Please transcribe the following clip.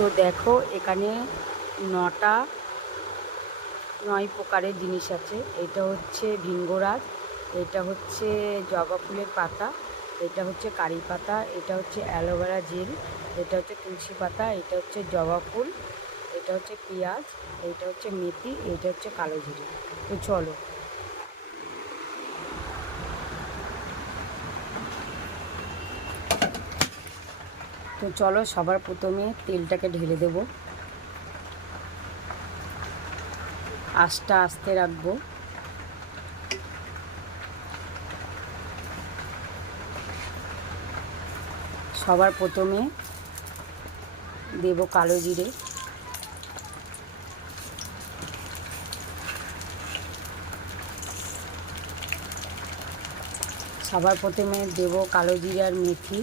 তো দেখো এখানে 9 প্রকারের জিনিস আছে। এটা হচ্ছে ভিঙ্গরাজ, এটা হচ্ছে জবা ফুলের পাতা, এটা হচ্ছে কারি পাতা, এটা হচ্ছে অ্যালোভেরা জেল, এটা হচ্ছে তুলসী পাতা, এটা হচ্ছে জবা ফুল, এটা হচ্ছে পেঁয়াজ, এটা হচ্ছে মেথি, এটা হচ্ছে কালো জিরে। তো চলো সবার প্রথমে তেলটাকে ঢেলে দেব। আঁচটা আস্তে রাখবো। সবার প্রথমে দেব কালো জিরে, সবার প্রথমে দেব কালো জিরে আর মেথি।